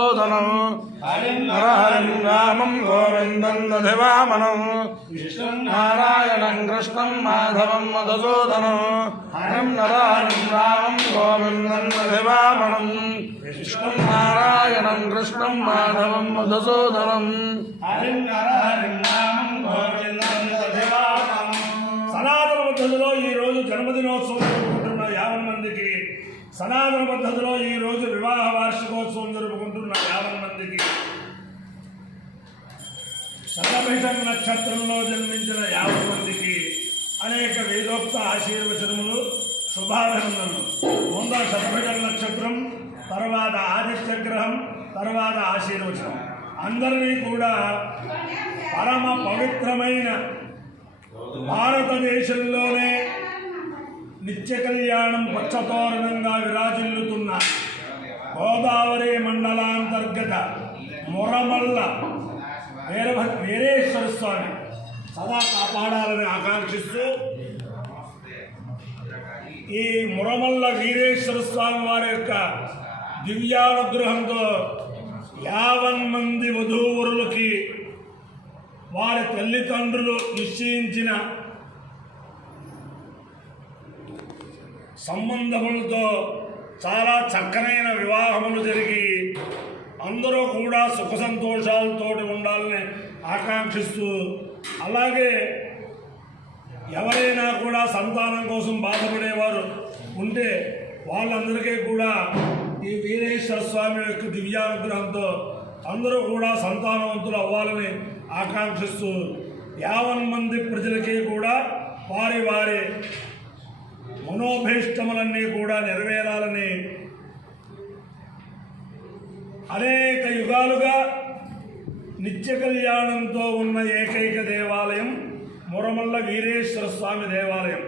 మధుసూదనం నరహరిం రామం గోవిందం దధివామనం నారాయణం కృష్ణం మాధవం మధుసూదనం హరిం నరహరిం రామం గోవిందం దధివామనం విష్ణుం నారాయణం కృష్ణం మాధవం మధుసూదనం హరిం నరహరిం రామం గోవిందం దధివామనం. సనాతన పద్ధతిలో ఈరోజు జన్మదినోత్సవం జరుపుకుంటున్న 50 మందికి, సనాతన పద్ధతిలో ఈరోజు వివాహ వార్షికోత్సవం జరుపుకుంటున్న 50 మందికి, శతభిష నక్షత్రంలో జన్మించిన 50 మందికి అనేక వేదోక్త ఆశీర్వచనములు, శుభాభినందనలు. ముందు శతభిష నక్షత్రం, తర్వాత ఆదిత్యగ్రహం, తర్వాత ఆశీర్వచనం. అందరినీ కూడా పరమ పవిత్రమైన భారతదేశంలోనే నిత్య కళ్యాణం పచ్చతోరణంగా విరాజిల్లుతున్న గోదావరి మండలాంతర్గత మురమల్ల వీరేశ్వర స్వామి సదా కాపాడాలని ఆకాంక్షిస్తూ ఈ మురమల్ల వీరేశ్వర స్వామి వారి యొక్క దివ్యానుగ్రహంతో 50 మంది వధూవరులకి వారి తల్లిదండ్రులు నిశ్చయించిన సంబంధములతో చాలా చక్కనైన వివాహములు జరిగి అందరూ కూడా సుఖ సంతోషాలతో ఉండాలని ఆకాంక్షిస్తూ, అలాగే ఎవరైనా కూడా సంతానం కోసం బాధపడేవారు ఉంటే వాళ్ళందరికీ కూడా ఈ వీరేశ్వర స్వామి యొక్క దివ్యానుగ్రహంతో అందరూ కూడా సంతానవంతులు అవ్వాలని ఆకాంక్షిస్తూ 50 మంది ప్రజలకి కూడా వారి వారి మనోభీష్టములన్నీ కూడా నెరవేరాలని అనేక యుగాలుగా నిత్య కళ్యాణంతో ఉన్న ఏకైక దేవాలయం మురమల్ల వీరేశ్వర స్వామి దేవాలయం.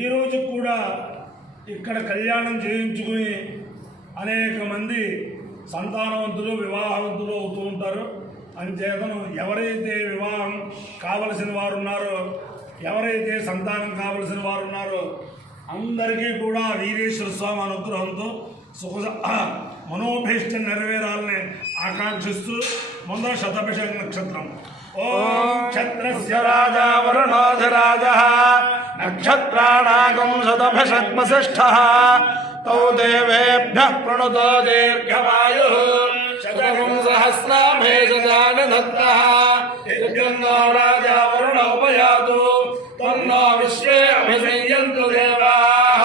ఈరోజు కూడా ఇక్కడ కళ్యాణం చేయించుకుని అనేక మంది సంతానవంతులు, వివాహవంతులు అవుతూ ఉంటారు. అంచేతను ఎవరైతే వివాహం కావలసిన వారు ఉన్నారో, ఎవరైతే సంతానం కావలసిన వారు ఉన్నారో అందరికీ కూడా వీరేశ్వర స్వామి అనుగ్రహంతో సుఖ మనోభీష్టం నెరవేరాలని ఆకాంక్షిస్తూ ముందర శతభిష నక్షత్రం. ఓం క్షత్రస్య రాజా వరుణోధిరాజః నక్షత్రాణాగం శతభిషద్వసిష్ఠః తౌ దేవేభ్యః ప్రణుతో దీర్ఘమాయుః శతకం సహస్రాభేషజానధత్తః యజ్ఞో రాజా వరుణోపయాతు తన్నో విశ్వే అభిసంయంతు దేవాః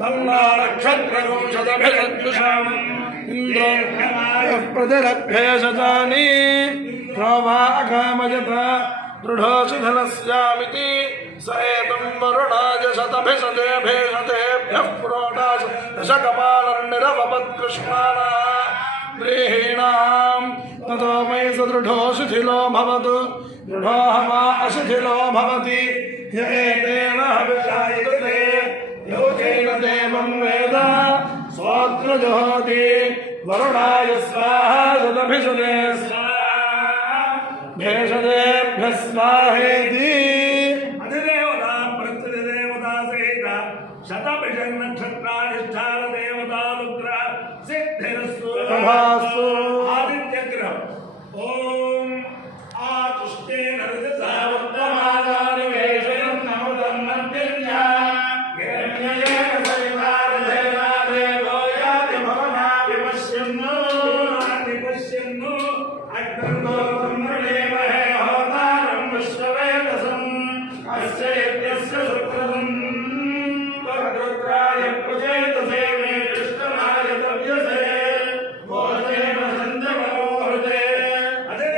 తన్నో నక్షత్రకం శతభిషద్విషం ఇంద్రో ప్రతిరభ్యేషజాని ప్రోవాకామజత దృఢోషిధనస్యామితి సయేతం వరుణాయ శతభిషతే భేషతేభ్యః ప్రోటాశ దశకపాలర్నిరవపత్కృష్ణానా గృహీణాం తతో మై సదృఢో శిథిలో భవతు దృఢోహమా అశిథిలో భవతి యేన హవిషాయుతే లోకేన దేవం వేద స్వాగ్రజోతి వరుణాయ స్వాహా శతభిషతే స్వాహా భేషజేభ్యః స్వాహేతి. అధిదేవత ప్రత్యధిదేవత సహిత శతభిష నక్షత్రాధిష్టాన దేవతానుగ్రహ సిద్ధిరస్తు తథాస్తు. ఆదిత్యగ్రహం. ఓం ఆతుష్టేన రజసా వర్తమానాని వేషయం నమృతం మధ్యన్యా హిరణ్యయేన సవితారథేన దేవో యాతి భవనా విపశ్యన్ను పశ్యన్ను అగ్నితో బ్రహ్మణేమహే హోతారం విశ్వవేదసం అస్య యజ్ఞస్య సుకృతం వక్రుద్రాయ ప్రచేతసే మే కృష్ణమాయ తవ్యసే భోజేన సంజమోహృతే. అదే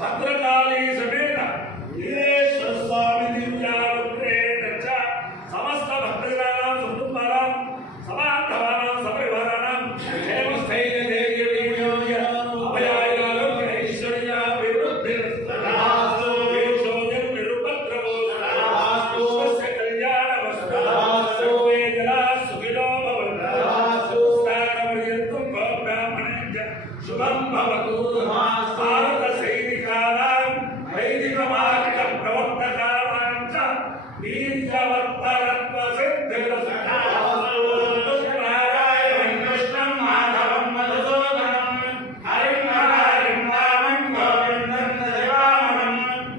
భద్రకాళీ సమేత వీరేశ్వర స్వామి దివ్యానుగ్రహేణ చ సమస్త భక్తజనానాం కుటుంబానాం సమాధవానాం సపరివారాణం హేమస్థైర్య ధైర్య వీర్యోయ అభయాయ ఐశ్వర్య వివృద్ధిరస్తు వీర్యోయం నిరుపద్రవో స్వస్య కళ్యాణమస్తు సర్వే జనా సుఖినో భవంతు సారమర్యంతం బ్రాహ్మణేభ్య శుభం భవతు భారత సైనికానాం వైదిక మార్గ ప్రవర్తకానాం చ వీర్యవర్తరత్వ సిద్ధిరస్తు నారాయణం కృష్ణం మాధవం మధుసూదనం హరిం నారాయణం రామం గోవిందం దైవామనం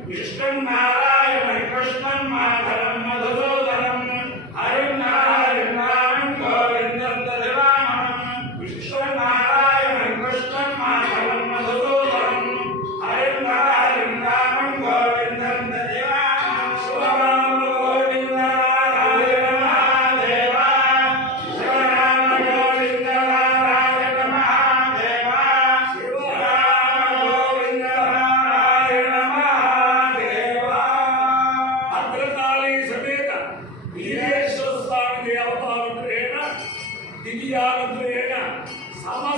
విష్ణుం నారాయణం కృష్ణం మాధవం మధుసూదనం హరిం నారాయణం రామం గోవిందం దైవామనం విష్ణుం నారాయణం కృష్ణం మాధవం మధుసూదనం హరిం నారాయణం రామం గోవిందం దైవామనం శివరామ గోవింద నారాయణ మహాదేవ శివరామ గోవింద నారాయణ మహాదేవ శివరామ గోవింద నారాయణ మహాదేవ భద్రకాళీ సమేత వీరేశ్వర స్వామి అవతారుద్రేణ దివ్యానుగ్రహేణ సమస్త